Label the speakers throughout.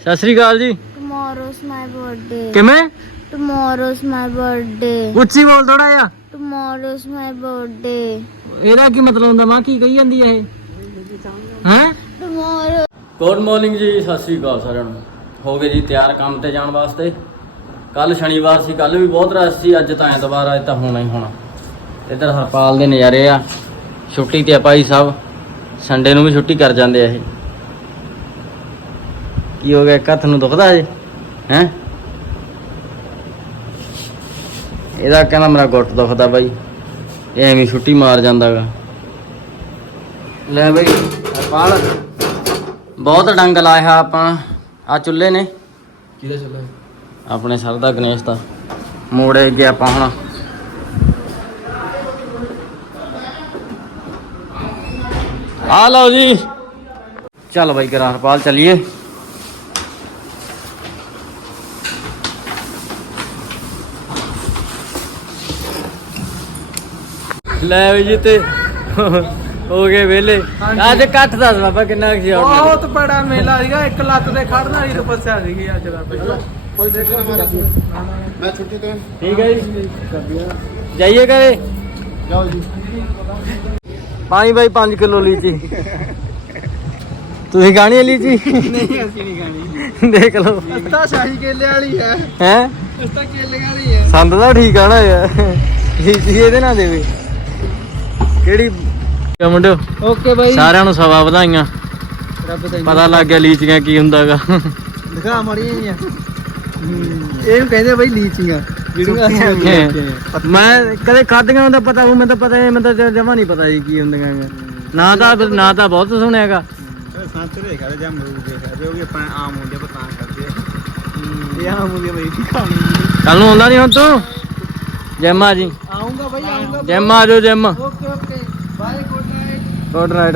Speaker 1: ਸਤਿ ਸ੍ਰੀ ਅਕਾਲ ਜੀ।
Speaker 2: Tomorrow's my birthday.
Speaker 1: ਕਿਵੇਂ?
Speaker 2: Tomorrow's my birthday.
Speaker 1: ਉੱਚੀ ਬੋਲ ਥੋੜਾ ਜਿਹਾ।
Speaker 2: Tomorrow's my birthday.
Speaker 1: ਇਹਦਾ ਕੀ ਮਤਲਬ ਹੁੰਦਾ? ਮਾਂ ਕੀ ਕਹੀ ਜਾਂਦੀ ਹੈ ਇਹ? ਹੈਂ?
Speaker 2: Tomorrow.
Speaker 1: ਗੁੱਡ ਮਾਰਨਿੰਗ ਜੀ, ਸਤਿ ਸ੍ਰੀ ਅਕਾਲ ਸਾਰਿਆਂ ਨੂੰ। ਹੋ ਗਏ ਜੀ ਤਿਆਰ ਕੰਮ ਤੇ ਜਾਣ ਵਾਸਤੇ। ਕੱਲ ਸ਼ਨੀਵਾਰ ਸੀ, ਕੱਲ ਵੀ ਬਹੁਤ ਰਸ਼ ਸੀ, ਅੱਜ ਤਾਂ ਐਤਵਾਰ, ਅੱਜ ਤਾਂ ਹੋਣਾ ਹੀ ਹੋਣਾ। ਇੱਧਰ ਹਰਪਾਲ ਦੇ ਨਜ਼ਾਰੇ ਆ, ਛੁੱਟੀ ਤੇ ਆ ਭਾਈ ਸਾਹਿਬ, ਸੰਡੇ ਨੂੰ ਵੀ ਛੁੱਟੀ ਕਰ ਜਾਂਦੇ ਆ ਇਹ। ਕੀ ਹੋ ਗਿਆ, ਇੱਕ ਹੱਥ ਨੂੰ ਦੁਖਦਾ ਜੇ? ਹੈਂ? ਇਹਦਾ ਕਹਿੰਦਾ ਮੇਰਾ ਗੁੱਟ ਦੁਖਦਾ ਬਾਈ, ਇਹ ਐਵੇਂ ਛੁੱਟੀ ਮਾਰ ਜਾਂਦਾ ਗਾ। ਲੈ ਬਈ ਹਰਪਾਲ, ਬਹੁਤ ਡੰਗ ਲਾਇਆ ਆਪਾਂ। ਆ ਚੁੱਲ੍ਹੇ ਨੇ
Speaker 3: ਕਿਹਦਾ ਚੱਲਾ?
Speaker 1: ਆਪਣੇ ਸਰ ਦਾ, ਗਣੇਸ਼ ਦਾ। ਮੋੜੇ ਗਏ ਆਪਾਂ ਹੁਣ। ਆ ਲਓ ਜੀ, ਚੱਲ ਬਾਈ ਕਰਾ ਹਰਪਾਲ, ਚਲੀਏ। ਲੈ ਵੀ ਜੀ ਤੇ ਹੋ ਗਏ ਵਿਹਲੇ। ਅੱਜ ਇਕੱਠ ਦੱਸ ਬਾਬਾ ਕਿੰਨਾ ਕੁ ਸੀ?
Speaker 3: ਬਹੁਤ ਬੜਾ ਮੇਲਾ ਸੀਗਾ, ਇੱਕ ਲੱਤ ਤੇ ਖੜਨ ਵਾਲੀ ਤਪੱਸਿਆ ਸੀਗੀ ਅੱਜ ਦਾ। ਮੈਂ ਛੁੱਟੀ ਤੇ
Speaker 1: ਠੀਕ ਹੈ ਜੀ, ਜਾਈਏ ਘਰੇ।
Speaker 3: ਜਾਓ ਜੀ।
Speaker 1: ਪਾਣੀ ਬਾਈ 5 ਕਿਲੋ ਲੀਚੀ। ਤੁਸੀਂ ਖਾਣੀ ਹੈ ਲੀਚੀ?
Speaker 3: ਨਹੀਂ ਅਸੀਂ ਨਹੀਂ ਖਾਣੀ।
Speaker 1: ਦੇਖ ਲਓ,
Speaker 3: ਇਹ ਤਾਂ ਸ਼ਾਹੀ ਕੇਲੇ ਵਾਲੀ ਹੈ।
Speaker 1: ਹੈ
Speaker 3: ਇਸ ਤਾਂ ਕੇਲੇ ਵਾਲੀ ਹੈ।
Speaker 1: ਸੰਦ ਦਾ ਠੀਕ ਆ ਨਾ ਯਾਰ, ਲੀਚੀ ਇਹਦੇ ਨਾਲ ਦੇਵੇ ਕਿਹੜੀ? ਮੁੰਡਿਓ
Speaker 3: ਓਕੇ ਬਾਈ,
Speaker 1: ਸਾਰਿਆਂ ਨੂੰ ਸਵਾ ਵਧਾਈਆਂ।
Speaker 3: ਰੱਬ ਦਾ
Speaker 1: ਪਤਾ ਲੱਗ ਗਿਆ ਲੀਚੀਆਂ ਕੀ ਹੁੰਦਾਗਾ।
Speaker 3: ਦਿਖਾ ਮਾੜੀਆਂ ਜੀਆਂ। ਇਹਨੂੰ ਕਹਿੰਦੇ ਬਾਈ ਲੀਚੀਆਂ, ਜਿਹੜੀਆਂ
Speaker 1: ਮੈਂ ਕਦੇ ਖਾਧੀਆਂ ਹੁੰਦਾ ਪਤਾ ਹੋਊ, ਮੈਨੂੰ ਤਾਂ ਪਤਾ ਨਹੀਂ, ਮੈਨੂੰ ਤਾਂ ਜਮਾ ਨਹੀਂ ਪਤਾ ਜੀ ਕੀ ਹੁੰਦੀਆਂ। ਨਾ ਤਾਂ ਬਹੁਤ ਸੁਣਿਆਗਾ।
Speaker 3: ਸੰਤਰੇ ਖਾਦੇ ਜਾਂ ਅਮਰੂਦ ਦੇ ਖਾਦੇ, ਉਹ ਵੀ ਆਪਾਂ ਆਮ ਹੁੰਦੇ ਪਤਾ ਕਰਦੇ ਆ। ਇਹ ਆਮ ਹੁੰਦੇ ਬਾਈ ਖਾਣੀ।
Speaker 1: ਕੱਲ ਨੂੰ ਆਉਂਦਾ ਨਹੀਂ ਹੁਣ ਤੂੰ? ਜਿਮ ਆ ਜੀ।
Speaker 3: ਆਉਂਗਾ ਬਾਈ, ਆਉਂਗਾ।
Speaker 1: ਜਿਮ ਆ ਜਾਓ, gym.
Speaker 3: Okay okay bye, good night.
Speaker 1: Good night.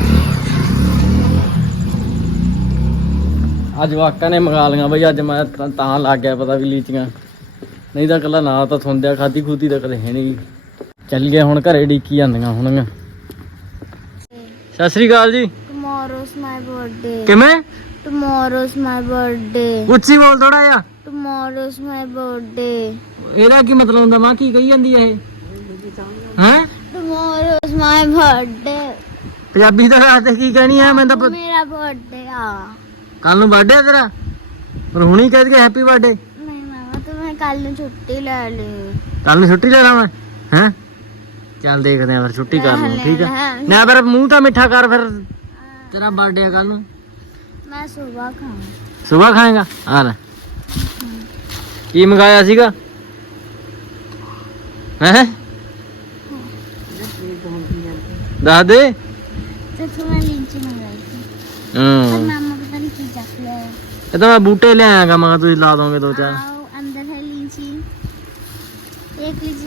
Speaker 1: ਅੱਜ ਵਾਕਾਂ ਨੇ ਮੰਗਾ ਲੀਆਂ ਬਈ, ਅੱਜ ਮੈਂ ਤਾਂ ਲੱਗ ਗਿਆ ਪਤਾ ਵੀ ਲੀਚੀਆਂ, ਨਹੀਂ ਤਾਂ ਕੱਲਾ ਨਾ ਤਾਂ ਸੁਣਦਿਆ ਖਾਧੀ ਖੂਦੀ ਤਾਂ ਕਦੇ ਹੈ ਨਹੀਂ। ਚੱਲ ਗਏ ਹੁਣ ਘਰੇ, ਡੀਕੀ ਜਾਂਦੀਆਂ ਹੋਣਗੀਆਂ। ਸਤਿ ਸ੍ਰੀ ਅਕਾਲ ਜੀ।
Speaker 2: Tomorrow's my birthday.
Speaker 1: ਕਿਵੇਂ?
Speaker 2: Tomorrow's my birthday.
Speaker 1: ਉੱਚੀ ਬੋਲ ਥੋੜਾ ਜਿਹਾ।
Speaker 2: Tomorrow's my birthday.
Speaker 1: ਇਹਦਾ ਕੀ ਮਤਲਬ ਹੁੰਦਾ? ਮਾਂ ਕੀ ਕਹੀ ਜਾਂਦੀ ਹੈ ਇਹ? ਹੈਂ?
Speaker 2: Tomorrow's my birthday.
Speaker 1: ਪੰਜਾਬੀ ਦਾ ਰਾਤ ਕੀ ਕਹਿਣੀ ਆ? ਮੈਂ ਤਾਂ
Speaker 2: ਮੇਰਾ ਬਰਥਡੇ ਆ।
Speaker 1: ਕੱਲ ਨੂੰ ਬਰਥਡੇ ਆ ਤੇਰਾ, ਪਰ ਹੁਣੀ ਕਹਿ ਕੇ ਹੈਪੀ ਬਰਥਡੇ।
Speaker 2: ਨਹੀਂ ਮਾਮਾ, ਤੂੰ ਮੈਂ ਕੱਲ ਨੂੰ ਛੁੱਟੀ ਲੈ ਲਈ।
Speaker 1: ਕੱਲ ਨੂੰ ਛੁੱਟੀ ਲੈਣਾ ਮੈਂ? ਹੈਂ? ਚੱਲ ਦੇਖਦੇ ਆ ਫਿਰ, ਛੁੱਟੀ ਕਰ ਲੂੰ। ਠੀਕ ਆ ਨਾ, ਫਿਰ ਮੂੰਹ ਤਾਂ ਮਿੱਠਾ ਕਰ। ਫਿਰ ਤੇਰਾ ਬਰਥਡੇ ਆ ਕੱਲ ਨੂੰ,
Speaker 2: ਮੈਂ ਸੁਬਾ ਖਾਵਾਂ।
Speaker 1: ਸੁਬਾ ਖਾਏਗਾ? ਆ ਲੈ, ਕੀ ਮੰਗਾਇਆ ਸੀਗਾ? ਹੈ ਦੱਸ ਦੇ।
Speaker 2: ਤੇ ਤੂੰ ਮੈਂ ਲੀਚੀ ਮੰਗਾਈ ਸੀ, ਪਰ ਮਾਮਾ ਪਤਾ ਨਹੀਂ ਕੀ ਚੱਕ ਲਿਆ।
Speaker 1: ਇਹ ਤਾਂ ਮੈਂ ਬੂਟੇ ਲਿਆਇਆਗਾ, ਮੈਂ ਕਿਹਾ ਤੁਸੀਂ ਲਾ ਦੋਗੇ 2-4।
Speaker 2: आओ, अंदर है लीची, एक लीची